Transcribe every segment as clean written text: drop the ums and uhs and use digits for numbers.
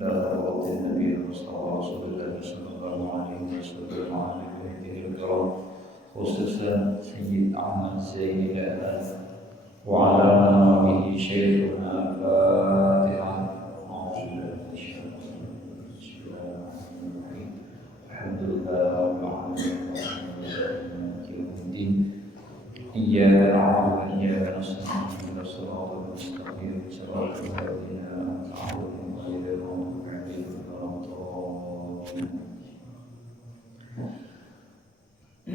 لرغبة النبي المصطفى رسول الله صلى الله عليه وسلم وعلى بيته الكرام خصوصا سيد أحمد زين الأهل وعلى نوره شيخنا الفاتحة. أعوذ بالله من الشيطان الرجيم. بسم الله الرحمن الرحيم. الحمد لله رب العالمين مالك يوم الدين. إياك نعبد وإياك نستعين اهدنا الصراط المستقيم صراط الذين أنعمت عليهم غير المغضوب عليهم ولا الضالين.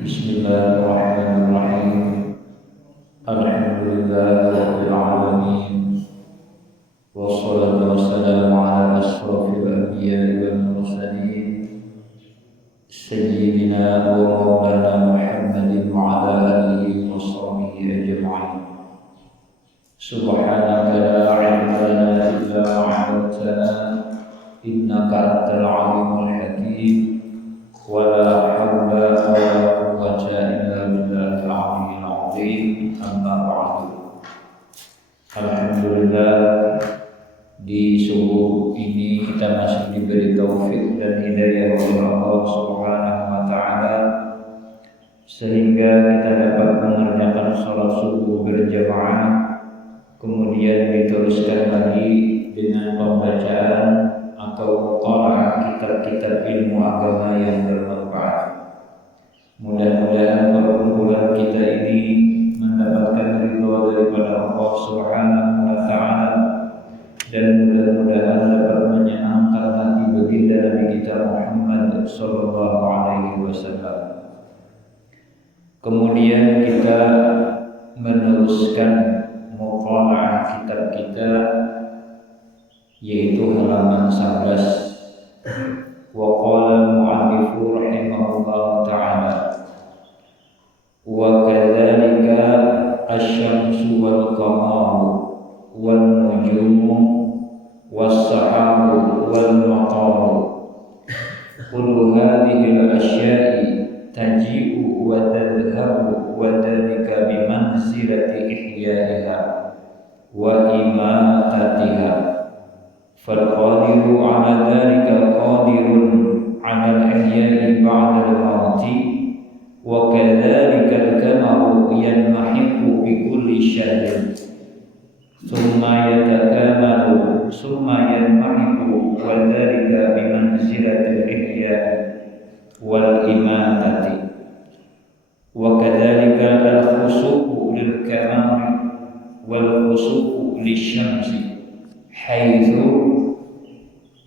بسم الله الرحمن الرحيم. الحمد لله رب العالمين والصلاة والسلام على أشرف الأنبياء والمرسلين سيدنا ومولانا محمد وعلى آله وصحبه أجمعين. سبحانك لا علم لنا إلا ما علمتنا إنك أنت العليم الحكيم ولا حول ولا قوة إلا بالله العلي العظيم. أما بعد. Alhamdulillah, di subuh ini kita masih diberi taufik dan hidayah oleh Allah Subhanahu wa taala sehingga kita dapat mengerjakan salat subuh berjamaah, kemudian diteruskan lagi dengan pembacaan atau mutalaah kitab-kitab ilmu agama yang bermanfaat. Mudah-mudahan perkumpulan kita ini mendapatkan ridho daripada Allah Subhanahu wa taala dan mudah-mudahan dapat menyenangkan hati baginda Nabi kita Muhammad sallallahu alaihi wasallam. Kemudian kita meneruskan mutalaah kitab kita yaitu halaman 11. Wa qala al-mu'allifu rahimahullah ta'ala wa kadzalika asy-syamsu wal qamaru wan nujumu was-sahabu wal mataru kullu hadhihi al-asya'i taji'u wa tadhhabu wa dhalika bimanzilati ihya'iha wa imatatiha fal qadiru 'ala dhalika qadirun 'ala al-ihya'i ba'da al-mauti wa kadzalika al-kamaru yanmahiqu bi kulli syahrin thumma yatakamalu thumma yanmahiqu wa dhalika bimanzilati al-ihya'i wal imatati wa kadzalika al-khusufu lil kamari wal khusufu lisyamsi haitsu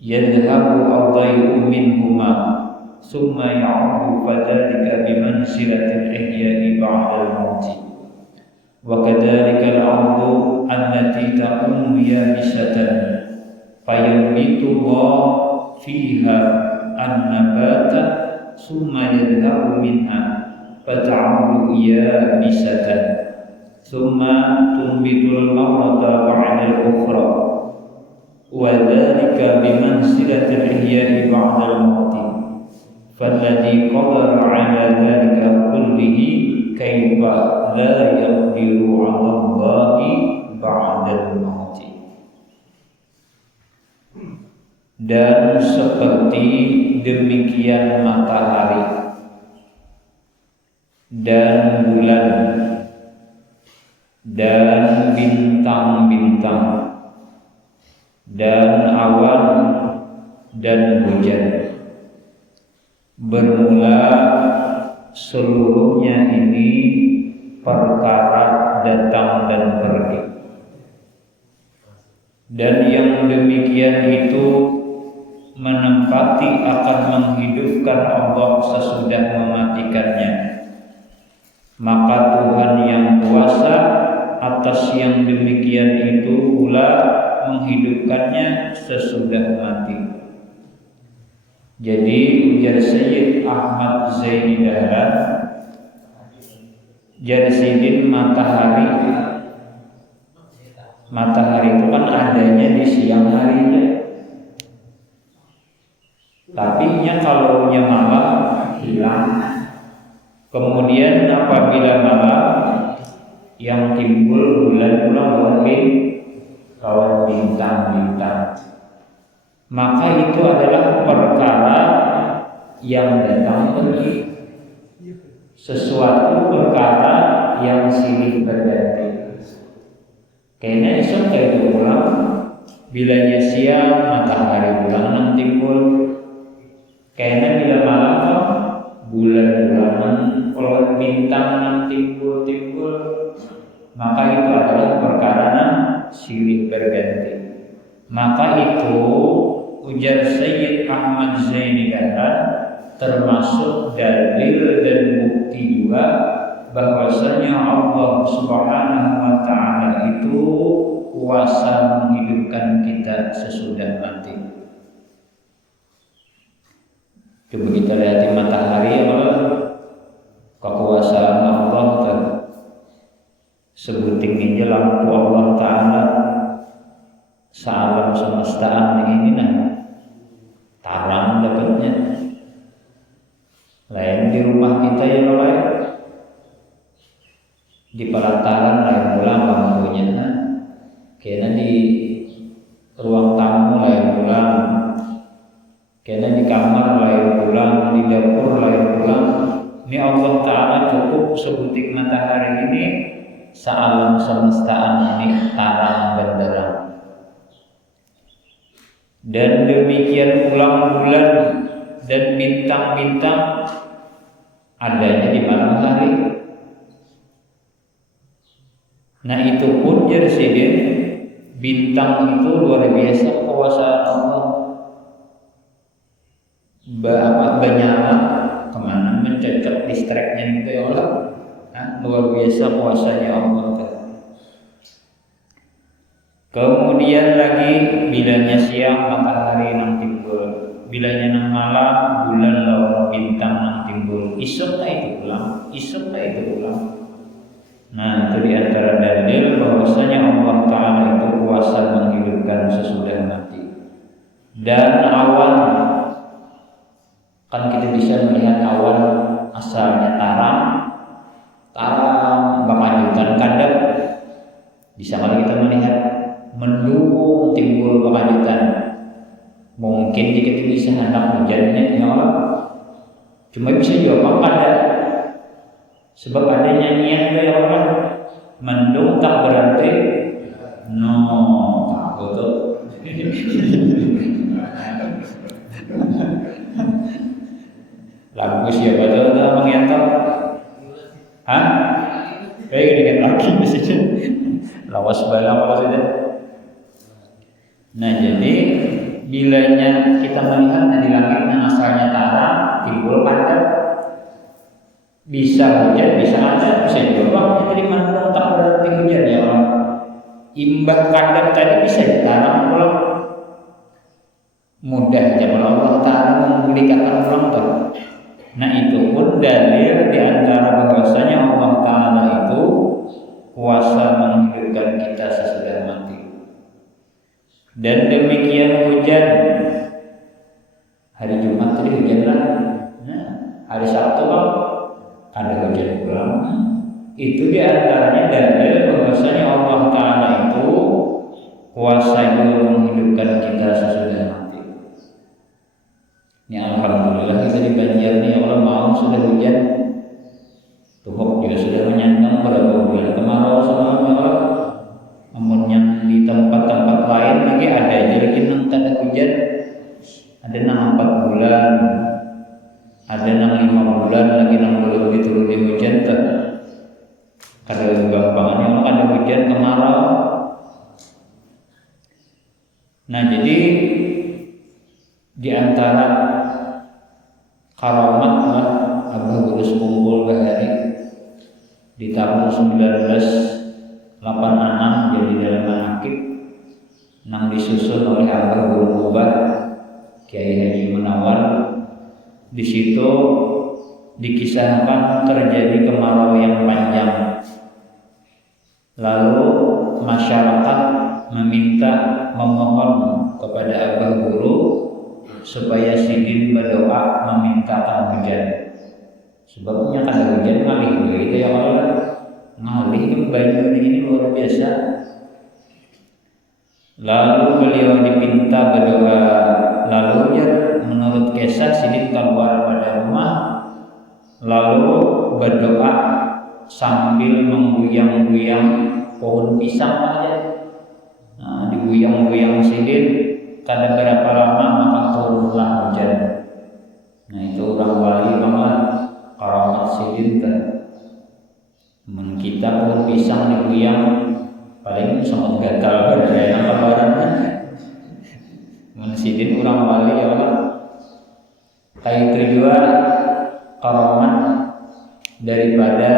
yadhhabu ad-day'u minhuma thumma ya'udu fadzalika bimanzilati al-ihya'i ba'da al-maut wa kadzalika al-ardu allati taqumu yabisatan fayunbitu fiha an-nabata thumma yadhhabu minha fata'udu yabisatan thumma tunbitul marrata ba'da al-ukhra wa dhalika bimanzilati al-ihya'i ba'da al-maut falladhi qadara 'ala dhalika kullihi kaifa la yaqdiru 'ala Allahi ba'da al-maut. Dan seperti demikian matahari dan bulan dan bintang-bintang dan awan dan hujan, bermula seluruhnya ini perkara datang dan pergi, dan yang demikian itu menempati akan menghidupkan Allah sesudah mematikannya. Maka Tuhan yang kuasa atas yang demikian itu pula menghidupkannya sesudah mati. Jadi ujar Sayyid Ahmad Zaini Dahlan, Jarsidin matahari itu kan adanya di siang harinya, tapi kalau malam hilang. Kemudian apabila malam yang timbul bulan pula mungkin kawan bintang-bintang. maka itu adalah perkara yang datang pergi, sesuatu perkara yang silih berganti. Kayaknya esok kayak itu ulang, bilanya siang matahari bulan nang timbul, kayaknya bila malam bulan-bulanan kalau bintang nang timbul, maka itu adalah perkara nang silih berganti. Maka itu ujar Sayyid Ahmad Zaini Dahlan termasuk dalil dan bukti juga bahwasanya Allah Subhanahu wa taala itu kuasa menghidupkan kita sesudah mati. Coba kita lihat matahari, Allah kekuasaan Allah sebuting ini lampu Allah taala sealam semestaan ini tarang dapatnya. Lain di rumah kita ya lain di pelataran lain pulang lampunya, kena di ruang tamu lain pulang, kena di kamar lain pulang, di dapur lain pulang. Ini Allah Ta'ala cukup sebutik matahari ini sealam semestaan ini tarang benderang. Dan demikian ulang bulan dan bintang-bintang adanya di malam hari. Nah itu pun jersidin bintang itu luar biasa kekuasaan Allah. Benyala kemana mencocok distractnya gitu ya Allah. Luar biasa kuasanya Allah. Kemudian lagi bilanya siang matahari nang timbul, bilanya nang malam bulan lawan bintang nang timbul. Isuk itu pulang, isuk itu pulang. Nah itu diantara dalil bahwasanya Allah Taala itu kuasa menghidupkan sesudah mati. Dan awan, kan kita bisa melihat awan asalnya tarang berkelanjutan kadang bisa kalau kita melihat mendung timbul berkelanjutan. Mungkin jika bisa hendak hujannya ya Allah, cuma bisa jawab pada sebab ada nyanyian dari orang mendung tak berarti no aku tuh lagu siapa tuh mengentok kayak gini lagi mestinya lawas bala maksudnya. Nah jadi bilanya kita melihat di langit yang asalnya tarang timbul kadang bisa hujan, bisa ada, bisa juga jadi mendung tak berarti hujan ya Allah. Imbah kadang tadi bisa ditanam pulang mudah aja Allah Ta'ala memulihkan pulang tuh. Nah itu pun dalil diantara bahwasanya Allah Ta'ala itu kuasa menghidupkan kita sesudah mati. Dan demikian hujan hari Jumat tadi hujan lah, hari Sabtu ada hujan pulang. Itu diantaranya dalil bahwasanya Allah Ta'ala itu kuasa menghidupkan kita sesudah mati. Ini alhamdulillah kita di Banjar nih Allah mau sudah hujan. Tuhok juga sudah menyandang beberapa bulan kemarau sama Allah. Namun yang di tempat-tempat lain lagi ada jadi nang tanda hujan. Ada nang 4 bulan, ada nang 5 bulan lagi nang belum diturun di hujan tuh. Kada gampangannya orang ada hujan kemarau. Nah jadi di antara karamat lah Abah Gurus kumpul bahari di tahun 1986 jadi dalam akib nang disusun oleh Abah Guru Mubah Kiai Haji Munawar. Di situ dikisahkan terjadi kemarau yang panjang. Lalu masyarakat memohon kepada Abah Guru supaya sidin berdoa memintakan hujan. Sebabnya kada hujan ngalih begitu ya Allah. Ngalih itu banjir ini luar biasa. Lalu beliau diminta berdoa. Lalu menurut kisah Sidin keluar pada rumah lalu berdoa sambil mengguyang-guyang pohon pisang aja. Nah, diguyang-guyang Sidin, kada berapa lama maka turunlah hujan. Nah, itu orang wali banget karamat Sidin kan. Kita pohon pisang diguyang paling sangat gatal berada apa barangnya. Sidin orang wali ya Allah. Kayak itu juga karamat daripada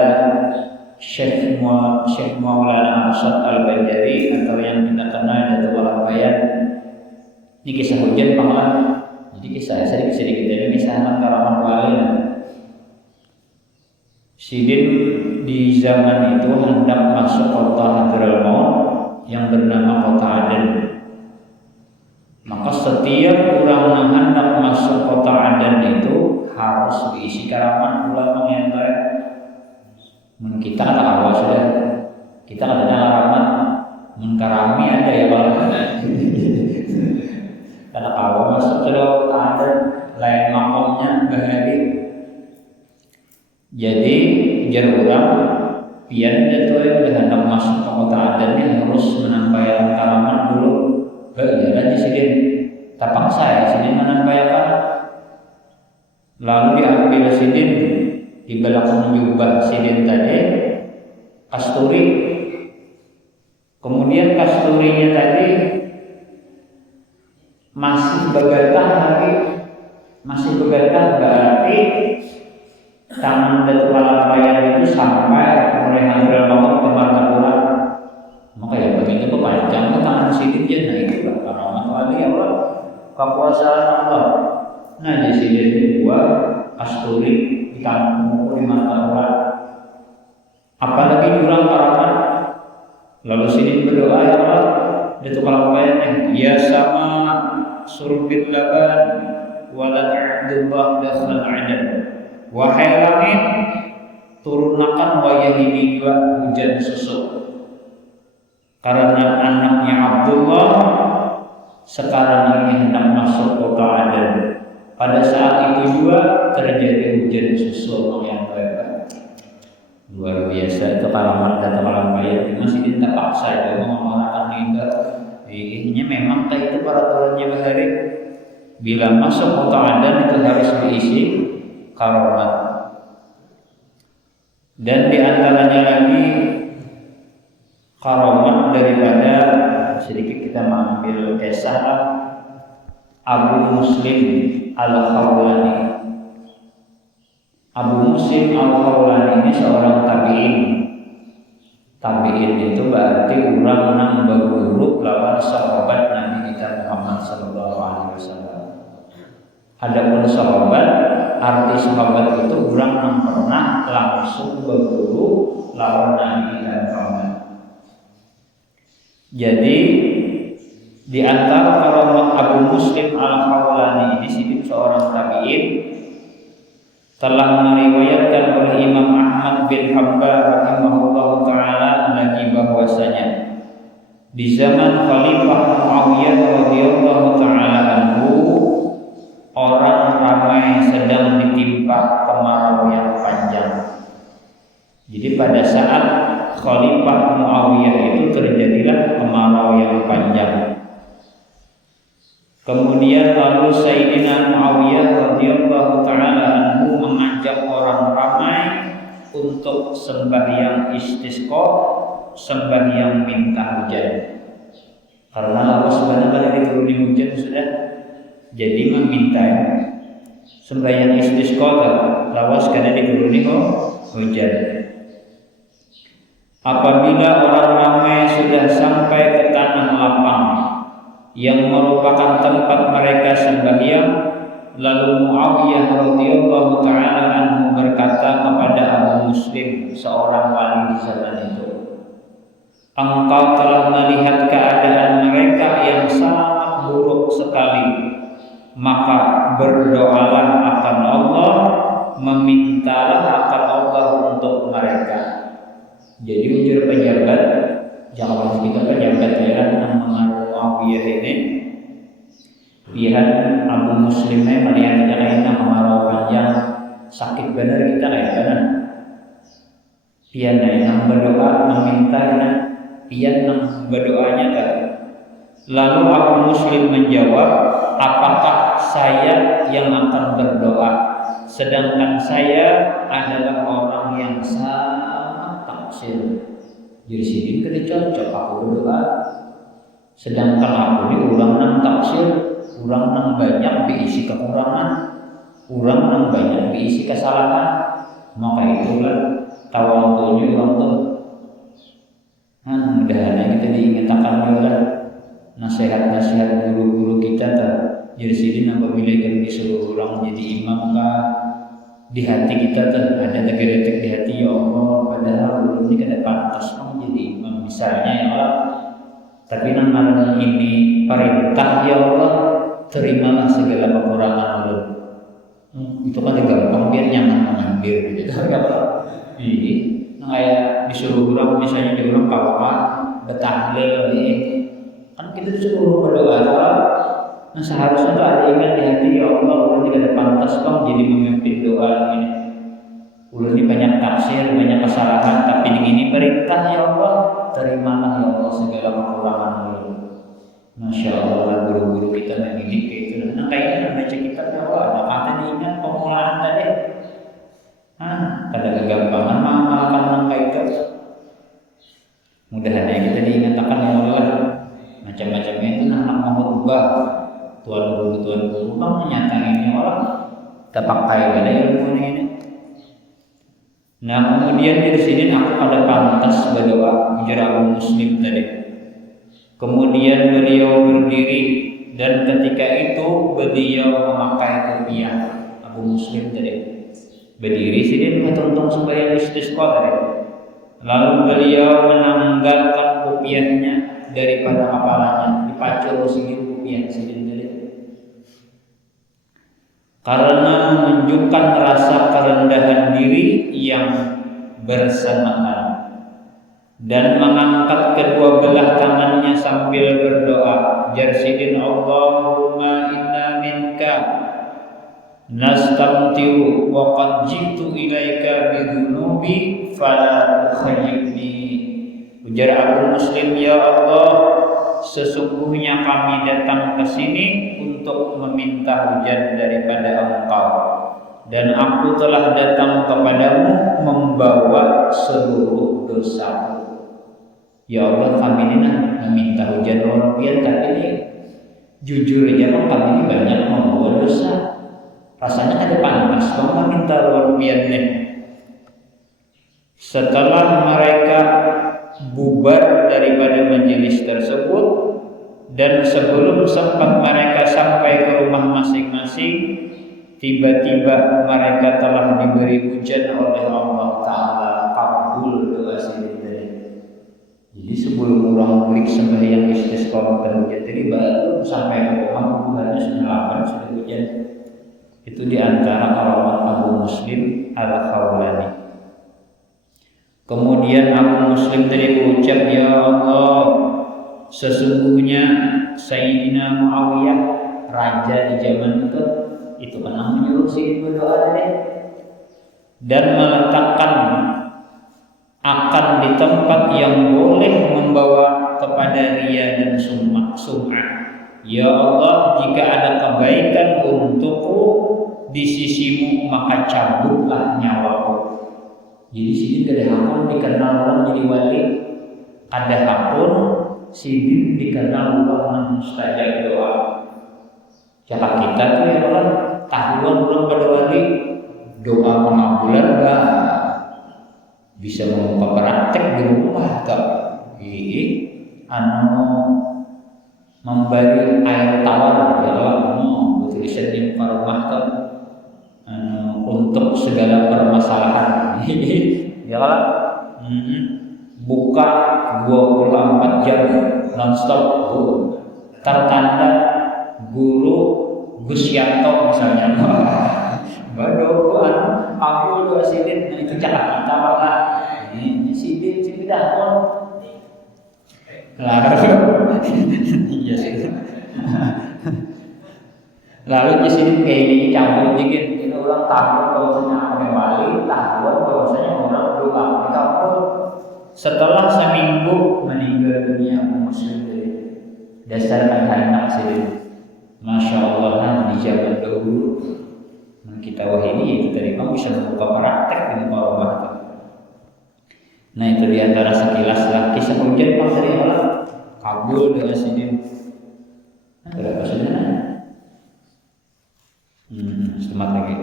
Syekh Maulana Arsyad Al-Banjari atau yang kita kenal Datuk Walak Bayan. Ini kisah hujan panggilan. Jadi kisah sedikit ini kisah karamat wali. Sidin di zaman itu hendak masuk kota Hadraul Maut yang bernama kota Aden. Maka setiap orang yang hendak masuk kota Aden itu harus diisi karamat ulama yang lain. Kita kata awal sudah, kita katanya karamat, mengkarami ada ya kalau karena awal masuk ke kota Aden lain makomnya bahari. Jadi jar orang pian itu udah hendak masuk ke kota Aden harus menambahkan karamat dulu. Baiklah di sini tapang saya sini menambahkan. Lalu diambil Sidin di belakang jubah Sidin tadi kasturi. Kemudian kasturinya tadi masih bergetar lagi, berarti tangan Datuk Walak Bayan itu sampai mulai Hadraul Maut ke Martapura. Maka ya begitu panjang tangan Sidin nah itulah karamat wali Allah, kekuasaan Allah. Nah di sini dua kasturi di kampung di Martapura. Apalagi jurang karamat. Lalu Sidin berdoa ya Allah, Datuk Walak Bayan ya sama surbil laban wala ta'dullah dakhal adam. Wahai langit, turunkan wayah ini juga hujan susu. Karena anaknya Abdullah sekarang ini hendak masuk kota Aden. Pada saat itu juga terjadi hujan susu yang baik. Luar biasa itu karamat dan malam bayar. Masih tidak paksa itu mengatakan hingga ini memang kayak itu peraturannya bahari. Bila masuk kota Aden itu harus diisi karamat. Dan diantaranya lagi karamat daripada sedikit kita mengambil kisah Abu Muslim Al-Khawlani. Abu Muslim Al-Khawlani ini seorang tabi'in. Tabi'in itu berarti orang yang berguru lawan sahabat Nabi kita Muhammad sallallahu alaihi wasallam. Adapun sahabat, arti sahabat itu orang yang pernah langsung berguru lawan Nabi kita Muhammad. Jadi di antara karamat Abu Muslim Al-Khawlani di sini seorang tabi'in telah meriwayatkan oleh Imam Ahmad bin Hanbal rahimahullah taala lagi bahwasanya di zaman Khalifah Muawiyah radhiyallahu taala anhu orang ramai sedang ditimpa kemarau yang panjang. Jadi pada saat Khalifah Muawiyah itu terjadilah kemarau yang panjang. Kemudian lalu Sayyidina Muawiyah radhiyallahu taala anhu mengajak orang ramai untuk sembahyang istisqa, sembahyang minta hujan. Karena Allah Subhanahu wa taala dituruni hujan sudah, jadi meminta sembahyang istisqa lawas karena dituruni hujan. Apabila orang ramai sudah sampai ke tanah lapang yang merupakan tempat mereka sembahyang, lalu Muawiyah radhiyallahu taala anhu berkata kepada Abu Muslim, seorang wali di zaman itu, engkau telah melihat keadaan mereka yang sangat buruk sekali, maka berdoalah akan Allah, memintalah akan Allah untuk mereka. Jadi ujar pejabat, jangan kita pejabat ya yang mengaruh Muawiyah ini pihak Abu Muslimnya melihat kita kemarau panjang sakit benar kita benar pian yang berdoa meminta pian yang berdoanya kan. Lalu Abu Muslim menjawab, apakah saya yang akan berdoa sedangkan saya adalah orang yang sangat taksir. Jadi sini kada cocok aku berdoa sedangkan aku ini orang nang taksir, orang nang banyak diisi kekurangan, orang nang banyak diisi kesalahan. Maka itulah tawadhu'nya orang tuh. Mudah-mudahan kita diingatkan oleh nasihat-nasihat guru-guru kita tak. Jadi sini apabila kita disuruh orang jadi imam kah, di hati kita tuh ada tegak-tegak di hati, ya Allah, padahal belum ini kada pantas menjadi imam misalnya ya Allah. Tapi namanya ini perintah ya Allah, terimalah segala kekurangan Allah. Itu kan gampang biar nyaman mengambil gitu kan apa? Ini kayak disuruh orang misalnya di orang kawakan betahlil nih, kan kita disuruh berdoa kan? Nah seharusnya tuh ada ingat di hati ya Allah, ulun ini kada pantas kau jadi memimpin doa ini. Ulun ini banyak tafsir, banyak kesalahan, tapi ini perintah ya Allah, terimalah ya Allah segala kekurangan ulun. Masya Allah guru-guru kita mendidik kayak itu. Nah kayaknya baca kitab ya Allah, ada kata diingat pengulangan tadi. Kada kegampangan mengamalkan langkah itu. Mudah-mudahan kita diingatkan ya Allah. Macam-macamnya itu anak khutbah. Tuan guru kan menyatangi orang tak pakai pada ilmu ini. Nah kemudian di sini aku ada pantas berdoa ujar Abu Muslim tadi. Kemudian beliau berdiri dan ketika itu beliau memakai kopiah. Abu Muslim tadi berdiri sini menonton sembahyang istisqa tadi. Lalu beliau menanggalkan kopiahnya daripada kepalanya, dipacul sini kopiah sini. Karena menunjukkan rasa kerendahan diri yang bersamakan dan mengangkat kedua belah tangannya sambil berdoa, jarsidin Allahumma inna minka nastamtiu wa qad jitu ilaika bidhunubi fala tukhayyibni. Ujar Abu Muslim, ya Allah, sesungguhnya kami datang ke sini untuk meminta hujan daripada Engkau, dan aku telah datang kepadamu membawa seluruh dosaku. Ya Allah, kami ini meminta hujan orang tapi ini jujur aja kami ini banyak membawa dosa. Rasanya ada pantas kamu meminta orang nih. Setelah mereka bubar daripada majelis tersebut dan sebelum sempat mereka sampai ke rumah masing-masing, tiba-tiba mereka telah diberi hujan oleh Allah Ta'ala, kabul doa sendiri. Jadi sebelum orang klik sembahyang istisqa dan hujan tadi baru sampai ke rumah bulannya sudah hujan. Itu diantara karamat Abu Muslim Al-Khawlani. Kemudian Abu Muslim tadi berucap, ya Allah, sesungguhnya Sayyidina Muawiyah raja di zaman itu pernah menyuruh si berdoa dan meletakkan akan di tempat yang boleh membawa kepada riya dan sum'ah. Ya Allah, jika ada kebaikan untukku di sisimu maka cabutlah nyawaku. Jadi sini kada hakun dikenal orang jadi wali, kada hakun sini dikenal orang mustajab doa. Cara kita tuh ya orang tahuan orang pada wali doa pengabulan bah bisa membuka praktek di rumah tak? Memberi air tawar ya Allah, tulisan di rumah tak? Untuk segala permasalahan ya kan? Buka 24 jam non-stop tertanda guru Gus Yanto misalnya baru aku doa sidin itu cara kita malah ini sidin sidin dahon lalu Iya sih. Lalu di sini kayak ini campur dikit, ini orang takut bahwasanya orang wali, takut bahwasanya orang doa takut. Setelah seminggu meninggal dunia muslim dari dasarkan anak sih, masya Allah di zaman dahulu kita wahini itu tadi kamu bisa membuka praktek di muka Allah. Nah itu diantara sekilas lah kisah hujan Pak dari Allah kabul dengan sini. Berapa sebenarnya? Semat lagi.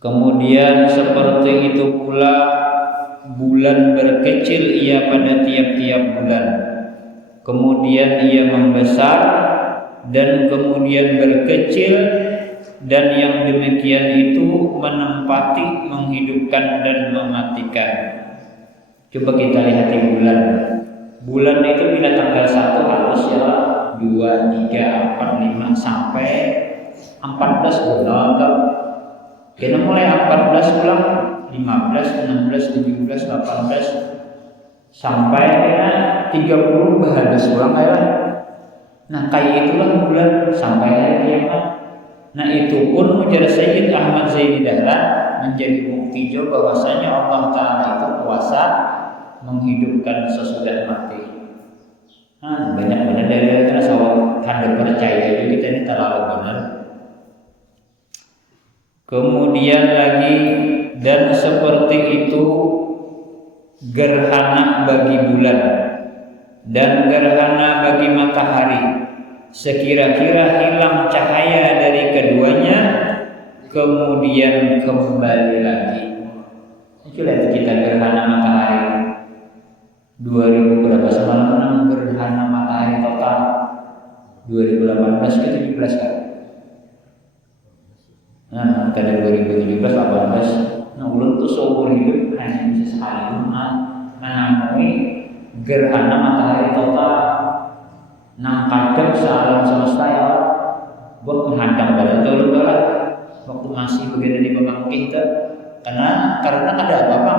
Kemudian seperti itu pula bulan berkecil ia pada tiap-tiap bulan. Kemudian ia membesar dan kemudian berkecil, dan yang demikian itu menempati, menghidupkan dan mematikan. Coba kita lihat di bulan. Bulan itu bila tanggal 1 harus ya 2, 3, 4, 5 sampai 14 bulan. Kita mulai 14 bulan, 15, 16, 17, 18 sampai kena 30 berhabis ulang ya. Nah kayak itulah bulan sampai hari kiamat. Nah itu pun ujar Sayyid Ahmad Zaini Dahlan menjadi bukti juga bahwasanya Allah Ta'ala itu kuasa menghidupkan sesudah mati. Nah banyak benar dari rasa tanda percaya itu kita ini terlalu benar. Kemudian lagi dan seperti itu gerhana bagi bulan dan gerhana bagi matahari, sekira-kira hilang cahaya dari keduanya kemudian kembali lagi. Itulah kita gerhana matahari 2000 berapa semalam gerhana matahari total 2018 ke 17 kan. Nah, dari 2017 18. Nah, ulun tuh seumur hidup hanya bisa sekali menemui gerhana matahari total 6 kadang sealam semesta ya. Buat menghadang badan ulun lah waktu masih begitu di pemangkih kita. Karena ada apa-apa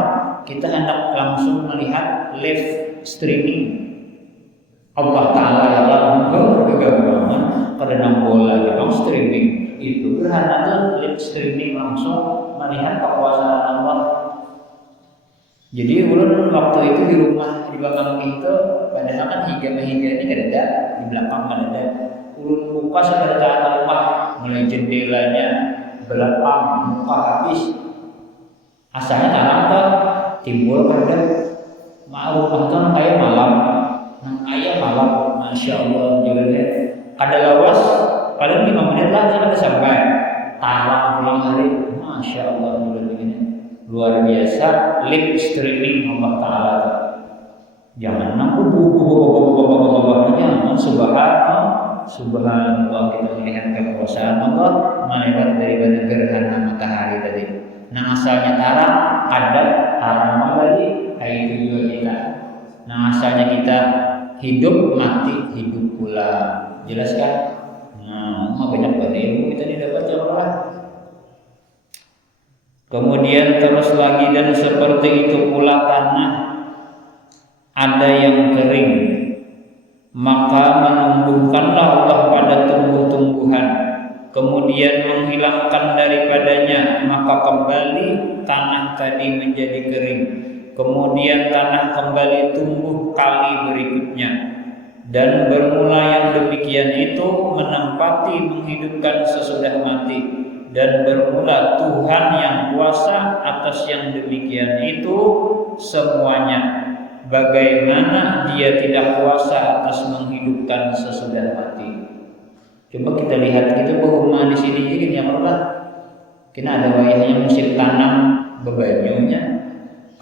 kita hendak langsung melihat live streaming Allah Ta'ala ya Allah bergabungan karena bola kita streaming itu gerhana tuh live streaming langsung melihat kekuasaan Allah. Jadi ulun waktu itu di rumah di belakang itu padahal kan hingga ini kan ada di belakang kan ada ulun buka sebentar rumah mulai jendelanya belakang muka habis asalnya tanam tuh timbul kerja mau rumah kayak malam ayah malam masya Allah juga deh ada lawas paling 5 menit lah sudah sampai tarawih pulang hari masya Allah bulan begini luar biasa live streaming Allah Ta'ala jangan nampu jangan subhanallah kita melihat kekuasaan Allah melihat daripada gerhana matahari tadi. Nah asalnya tarang ada tarang lagi itu juga kita. Nah asalnya kita hidup mati hidup pula jelas kan? Nah banyak banget ilmu kita didapat Allah. Kemudian terus lagi dan seperti itu pula tanah ada yang kering maka menumbuhkanlah Allah pada tumbuh-tumbuhan kemudian menghilangkan daripadanya maka kembali tanah tadi menjadi kering kemudian tanah kembali tumbuh kali berikutnya dan bermula yang demikian itu menempati menghidupkan sesudah mati dan bermula Tuhan yang kuasa atas yang demikian itu semuanya bagaimana dia tidak kuasa atas menghidupkan sesudah mati. Coba kita lihat kita bahwa di sini juga yang Allah kena ada wayahnya musim tanam bebanyunya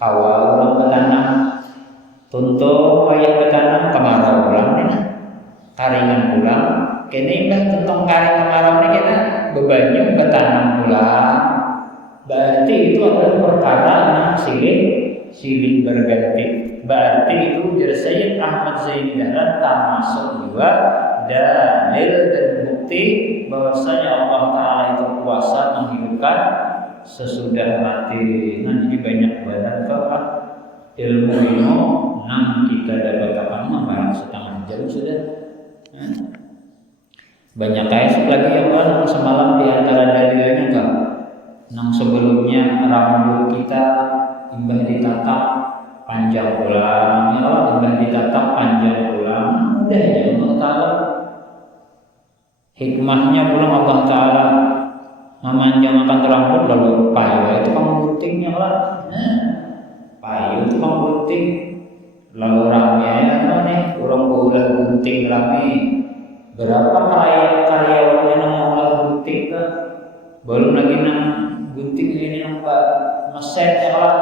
awal ulang bertanam tuntung wayah bertanam kemarau ulang nih taringan pulang kini imbah tentang karing kemarau nih kena bebanyu bertanam pulang berarti itu adalah perkara yang silih berganti. Berarti itu dari Sayyid Ahmad Zaini Dahlan termasuk juga dalil dan bukti bahwasanya Allah Ta'ala itu kuasa menghidupkan sesudah mati. Nah jadi banyak banget ilmu kita dapat akan memahami Banyak kayak lagi yang kan semalam di antara dalilnya enggak. Nang sebelumnya rambut kita imbah ditatak panjang ulang, ya Allah, imbah ditatak panjang ulang. Udah aja Allah Ta'ala hikmahnya pulang Allah Ta'ala memanjangkan rambut lalu payu itu kan guntingnya lah. Payu itu kan gunting lalu rame nih orang ulah gunting rame berapa karyawan yang mengolah gunting kan belum lagi nang gunting ini nampak meset yang lah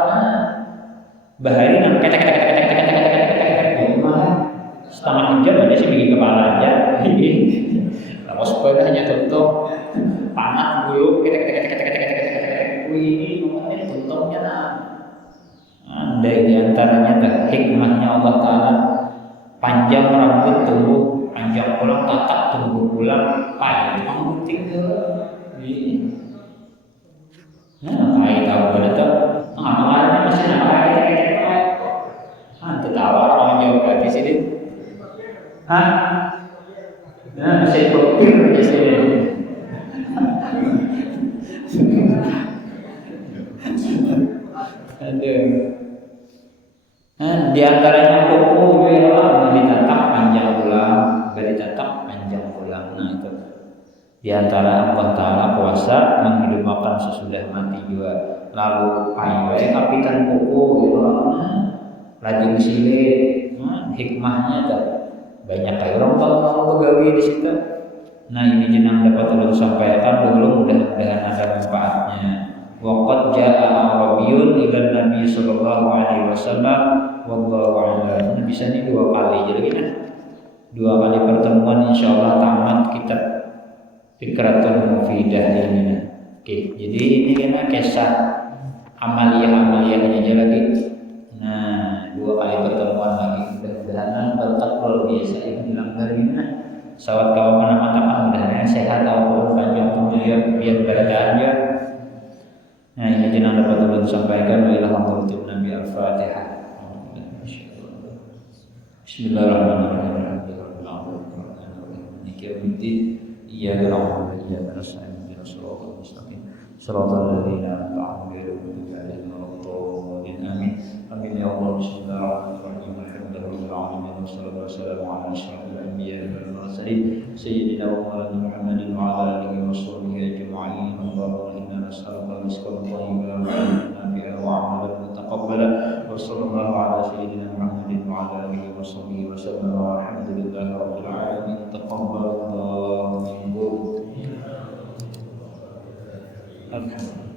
bahari nang ketek setengah jam aja sih bikin kepala aja lalu sepeda hanya tutup panas dulu ini namanya tuntungnya ada di antaranya hikmahnya Allah Ta'ala panjang rambut tumbuh panjang pulang tatak tumbuh pulang panjang gunting dulu kayak tahu betul ngapain masih nanti tahu orang jawab di sini bisa ikut di sini di antaranya kuku juga ditatak panjang ulang, ditatak panjang ulang. Nah itu di antara Allah Ta'ala kuasa menghidupkan sesudah mati juga. Lalu ayo kapitan kuku gitu rajin silet, hikmahnya tuh banyak kayak orang tahu pegawai di situ. Nah ini jenang dapat ulun sampaikan dulu mudah-mudahan ada manfaatnya. Waqad jaa Arabiyyun ila Nabi sallallahu alaihi wasallam wallahu a'lam. Nah, bisa nih 2 kali. Jadi kan 2 kali pertemuan insyaallah tamat kitab Fikratul Mufidah ini. Oke, jadi ini kena kisah amaliyah-amaliyahnya aja lagi. Nah, 2 kali pertemuan lagi mudah-mudahan bertakwa biasa yang hilang dari mana. Sawat kawan matakan mudah-mudahan sehat ataupun panjang umur biar berada aja. Nah ini jenang dapat ulun sampaikan wa ilhamdulillah Nabi Al-Fatihah. Bismillahirrahmanirrahim. Iyyaka na'budu wa iyyaka nasta'in ihdinas siratal mustaqim siratal ladzina an'amta 'alaihim amin. Amin ya Allah. Bismillahirrahmanirrahim. Alhamdulillahirabbil alamin wassalatu wassalamu ala asyrofil anbiya'i wal mursalin sayyidina wa maulana Muhammadin wa ala alihi washabbihi ajma'in. Allahumma inna nas'aluka rizqan thayyiban wa 'ilman nafi'an wa 'amalan mutaqabbalan wa sallallahu ala sayyidina Muhammadin wa ala alihi washabbihi wasallam walhamdulillahirabbil alamin. Taqabbalallahu minkum. Alhamdulillah.